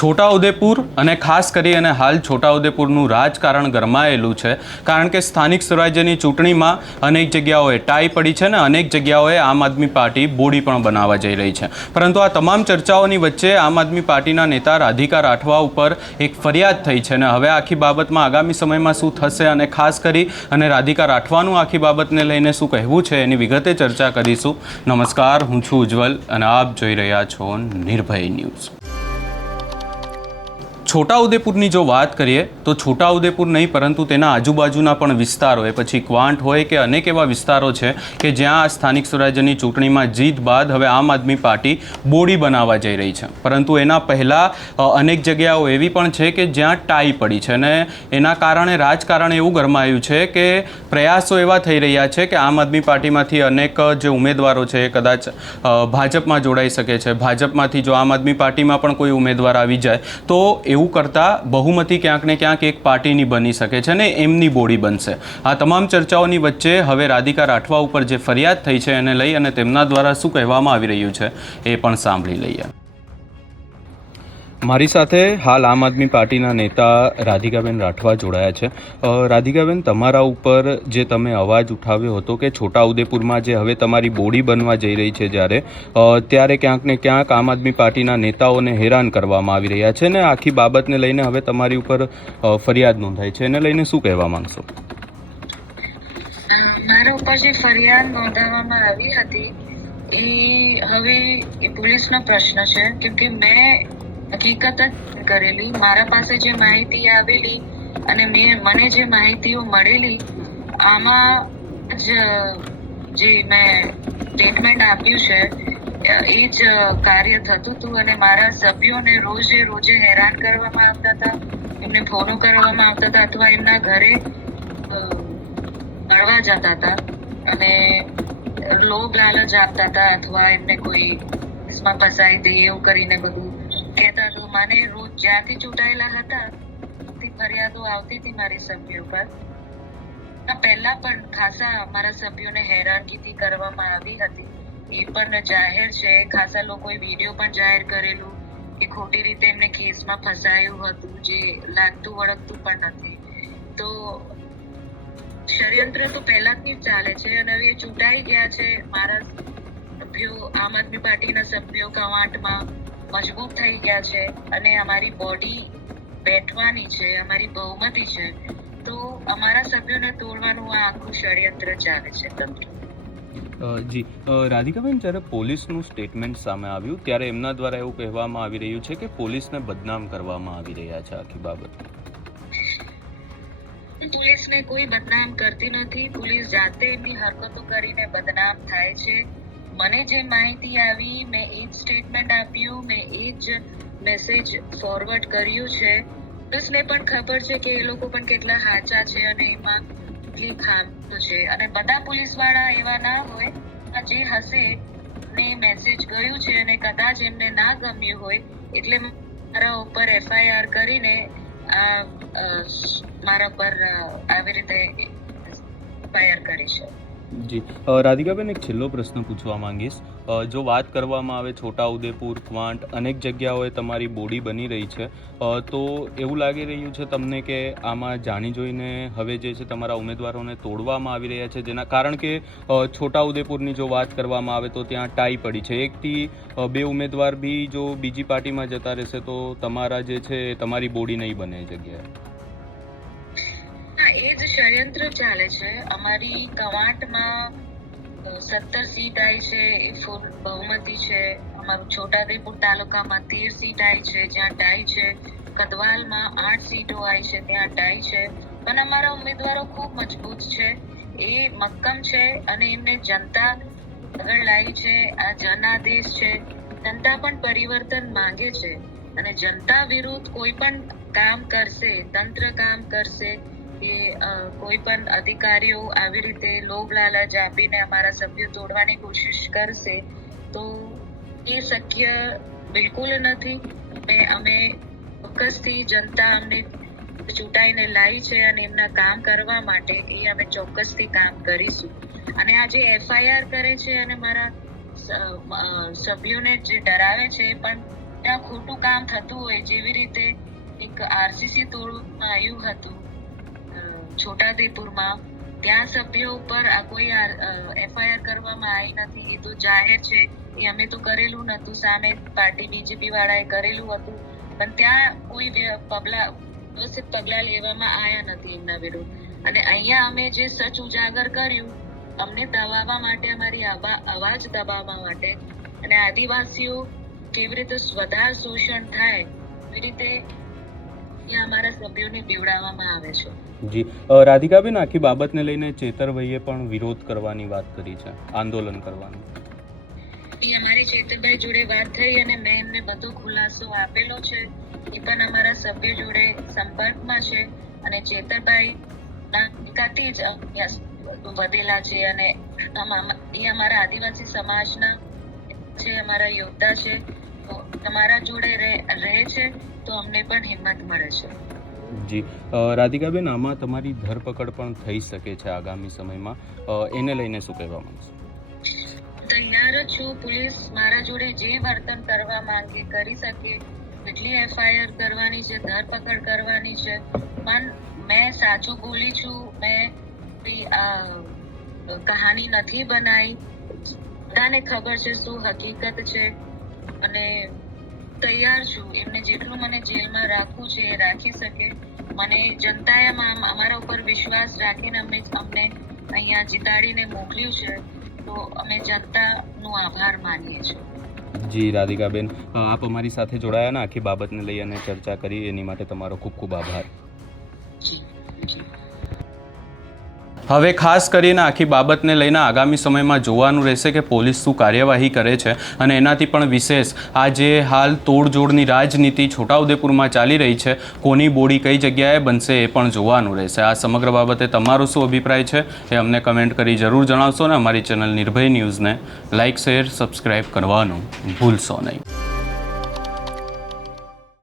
છોટાઉદેપુર અને ખાસ કરી અને હાલ છોટાઉદેપુરનું રાજકારણ ગરમાયેલું છે કારણ કે સ્થાનિક સ્વરાજ્યની ચૂંટણીમાં અનેક જગ્યાઓએ ટાઈ પડી છે અને અનેક જગ્યાઓએ આમ આદમી પાર્ટી બોડી પણ બનાવવા જઈ રહી છે. પરંતુ આ તમામ ચર્ચાઓની વચ્ચે આમ આદમી પાર્ટીના નેતા રાધિકા રાઠવા ઉપર એક ફરિયાદ થઈ છે અને હવે આખી બાબતમાં આગામી સમયમાં શું થશે અને ખાસ કરી અને રાધિકા રાઠવાનું આખી બાબતને લઈને શું કહેવું છે એની વિગતે ચર્ચા કરીશું. નમસ્કાર, હું છું ઉજ્જવલ અને આપ જોઈ રહ્યા છો નિર્ભય ન્યૂઝ. છોટાઉદેપુરની જો વાત કરીએ તો છોટાઉદેપુર નહીં પરંતુ તેના આજુબાજુના પણ વિસ્તારો એ પછી ક્વાંટ હોય કે અનેક એવા વિસ્તારો છે કે જ્યાં આ સ્થાનિક સ્વરાજ્યની ચૂંટણીમાં જીત બાદ હવે આમ આદમી પાર્ટી બોડી બનાવવા જઈ રહી છે. પરંતુ એના પહેલાં અનેક જગ્યાઓ એવી પણ છે કે જ્યાં ટાઈ પડી છે અને એના કારણે રાજકારણ એવું ગરમાયું છે કે પ્રયાસો એવા થઈ રહ્યા છે કે આમ આદમી પાર્ટીમાંથી અનેક જે ઉમેદવારો છે એ કદાચ ભાજપમાં જોડાઈ શકે છે. ભાજપમાંથી જો આમ આદમી પાર્ટીમાં પણ કોઈ ઉમેદવાર આવી જાય તો એવું કરતાં બહુમતી ક્યાંક ને ક્યાંક એક પાર્ટીની બની શકે છે ને એમની બોડી બનશે. આ તમામ ચર્ચાઓની વચ્ચે હવે રાધિકા રાઠવા ઉપર જે ફરિયાદ થઈ છે એને લઈ અને તેમના દ્વારા શું કહેવામાં આવી રહ્યું છે એ પણ સાંભળી લઈએ. મારી સાથે હાલ આમ આદમી પાર્ટીના નેતા રાધિકાબેન રાઠવા જોડાયા છે. રાધિકાબેન, તમારા ઉપર જે તમે અવાજ ઉઠાવ્યો હતો કે છોટાઉદેપુરમાં જે હવે તમારી બોડી બનવા જઈ રહી છે ત્યારે ક્યાંક ને ક્યાંક આમ આદમી પાર્ટીના નેતાઓને હેરાન કરવામાં આવી રહ્યા છે ને આખી બાબતને લઈને હવે તમારી ઉપર ફરિયાદ નોંધાઈ છે, એને લઈને શું કહેવા માંગશો? મારા ઉપર જે ફરિયાદ નોંધાવવામાં આવી હતી હવે પોલીસનો પ્રશ્ન છે, કેમ કે મેં હકીકત જ કરેલી. મારા પાસે જે માહિતી આવેલી અને મને જે માહિતીઓ મળેલી આમાં જે મેં સ્ટેટમેન્ટ આપ્યું છે એ જ કાર્ય થતું હતું અને મારા સભ્યોને રોજે હેરાન કરવામાં આવતા હતા, એમને ફોનો કરવામાં આવતા હતા અથવા એમના ઘરે મળવા જતા હતા અને લોભ લાલચ આપતા હતા અથવા એમને કોઈ કેસમાં ફસાઈ દે એવું કરીને બધું કહેતા હતું. મને રોજ જ્યાંથી ચૂંટાયેલા હતા તે ફરિયાદો આવતી હતી મારી સભ્યો પર. પહેલા પણ ખાસા મારા સભ્યોને હેરાનગીથી કરવામાં આવી હતી, એ પણ જાહેર છે. ખાસા લોકોએ વિડીયો પણ જાહેર કરેલું કે ખોટી રીતે એમને કેસમાં ફસાયું હતું જે લાગતું વળગતું પણ નથી. તો ષડયંત્ર તો પહેલાથી જ ચાલે છે અને હવે ચૂંટાઈ ગયા છે. મારા સભ્યો આમ આદમી પાર્ટીના સભ્યો કવાંટમાં મજબૂત થઈ ગયા છે અને અમારી બોડી બેઠવાની છે, અમારી બહુમતી છે, તો અમારા સભ્યોને તોડવાનું આ આખું ષડયંત્ર ચાલે છે તંત્ર. જી રાધિકાબેન, જ્યારે પોલીસનું સ્ટેટમેન્ટ સામે આવ્યું ત્યારે એમના દ્વારા એવું કહેવામાં આવી રહ્યું છે કે પોલીસને બદનામ કરવામાં આવી રહ્યા છે આખી બાબત. પોલીસને કોઈ બદનામ કરતી નથી. પોલીસ જાતે એમની હરકતો કરીને બદનામ થાય છે. મને જે માહિતી આવી મેં એ જ સ્ટેટમેન્ટ આપ્યું, મેં એ જ મેસેજ ફોરવર્ડ કર્યું છે. પોલીસને પણ ખબર છે કે એ લોકો પણ કેટલા સાચા છે અને એમાં કેટલી ખામીઓ છે અને બધા પોલીસવાળા એવા ના હોય. જે હશે ને મેસેજ ગયું છે અને કદાચ એમને ના ગમ્યું હોય એટલે મારા ઉપર FIR કરીને મારા પર આવી રીતે FIR કરી છે. જી રાધિકાબેન, એક છેલ્લો પ્રશ્ન પૂછવા માંગીશ. જો વાત કરવામાં આવે છોટાઉદેપુર, ક્વાંટ અનેક જગ્યાઓએ તમારી બોડી બની રહી છે તો એવું લાગી રહ્યું છે તમને કે આમાં જાણી જોઈને હવે જે છે તમારા ઉમેદવારોને તોડવામાં આવી રહ્યા છે, જેના કારણ કે છોટાઉદેપુરની જો વાત કરવામાં આવે તો ત્યાં ટાઈ પડી છે. એકથી બે ઉમેદવાર બી જો બીજી પાર્ટીમાં જતા રહેશે તો તમારા જે છે તમારી બોડી નહીં બને એ જગ્યાએ. એ જ ષડયંત્ર ચાલે છે. અમારી કવાંટમાં 17 સીટ આવી છે, એ ફૂલ બહુમતી છે. અમારું છોટાઉદેપુર તાલુકામાં 13 સીટ આવી છે જ્યાં ટાઈ છે. કદવાલમાં 8 સીટો આવી છે ત્યાં ટાઈ છે. પણ અમારા ઉમેદવારો ખૂબ મજબૂત છે, એ મક્કમ છે અને એમને જનતા આગળ લાવી છે. આ જનાદેશ છે. જનતા પણ પરિવર્તન માંગે છે અને જનતા વિરુદ્ધ કોઈ પણ કામ કરશે, તંત્ર કામ કરશે કે કોઈ પણ અધિકારીઓ આવી રીતે લોભ લાલચ આપીને અમારા સભ્યો તોડવાની કોશિશ કરશે તો એ શક્ય બિલકુલ નથી. અમે ચોક્કસથી જનતા અમને ચૂંટાઈને લાવી છે અને એમના કામ કરવા માટે એ અમે ચોક્કસથી કામ કરીશું. અને આ જે FIR કરે છે અને મારા સભ્યોને જે ડરાવે છે પણ ત્યાં ખોટું કામ થતું હોય, જેવી રીતે એક આરસીસી તોડવામાં આવ્યું હતું છોટાઉદેપુરમાં, ત્યાં સભ્યો ઉપર આ કોઈ એફઆઈઆર કરવામાં આવી નથી. એ તો જાહેર છે, એ અમે તો કરેલું નતું, સામે પાર્ટી બીજેપી વાળાએ કરેલું હતું, પણ ત્યાં કોઈ વ્યવસ્થિત પગલાં લેવામાં આવ્યા નથી એમના વિરુદ્ધ. અને અહીંયા અમે જે સચ ઉજાગર કર્યું, અમને દબાવવા માટે, અમારી અવાજ દબાવવા માટે, અને આદિવાસીઓ કેવી રીતે વધારે શોષણ થાય એવી રીતે અહીંયા અમારા સભ્યોને બીવડાવવામાં આવે છે. જી રાધિકાબેન, આખી બાબતને લઈને ચેતરભાઈએ પણ વિરોધ કરવાની વાત કરી છે, આંદોલન કરવાનું. અમારી ચેતરભાઈ જોડે વાત થઈ અને મેં એમને બધો ખુલાસો આપેલો છે. એ પણ અમારા સભ્ય જોડે સંપર્કમાં છે અને ચેતરભાઈ નાથી જ વધેલા છે અને એ અમારા આદિવાસી સમાજના છે, અમારા યોદ્ધા છે. તો અમારા જોડે રહે છે તો અમને પણ હિંમત મળે છે. જી રાધિકાબેન, આમાં તમારી ધરપકડ પણ થઈ શકે છે આગામી સમયમાં, એને લઈને શું કહેવા માંગશો? તૈયાર જ છું. પોલીસ મારા જોડે જે વર્તન કરવા માંગે કરી શકે, એટલી એફઆઈઆર કરવાની છે, ધરપકડ કરવાની છે. પણ મેં સાચું બોલી છું, મેં કહાની નથી બનાવી. બધાને ખબર છે શું હકીકત છે અને તૈયાર છું. એમને જેટલું મને જેલમાં રાખવું છે એ રાખી શકે. મને જનતાએ અમારા ઉપર વિશ્વાસ રાખીને અમને અહીંયા જીતાડીને મોકલ્યું છે, તો અમે જનતાનો આભાર માનીએ છીએ. જી રાધિકાબેન, આપ અમારી સાથે જોડાયા ને આખી બાબતને લઈ અને ચર્ચા કરી, એની માટે તમારો ખૂબ ખૂબ આભાર. હવે ખાસ કરીને આખી બાબતને લઈને આગામી સમયમાં જોવાનું રહેશે કે પોલીસ શું કાર્યવાહી કરે છે, અને એનાથી પણ વિશેષ આ જે હાલ તોડજોડની રાજનીતિ છોટાઉદેપુરમાં ચાલી રહી છે, કોની બોડી કઈ જગ્યાએ બનશે એ પણ જોવાનું રહેશે. આ સમગ્ર બાબતે તમારો શું અભિપ્રાય છે એ અમને કમેન્ટ કરી જરૂર જણાવશો, ને અમારી ચેનલ નિર્ભય ન્યૂઝને લાઇક, શેર, સબસ્ક્રાઈબ કરવાનું ભૂલશો નહીં.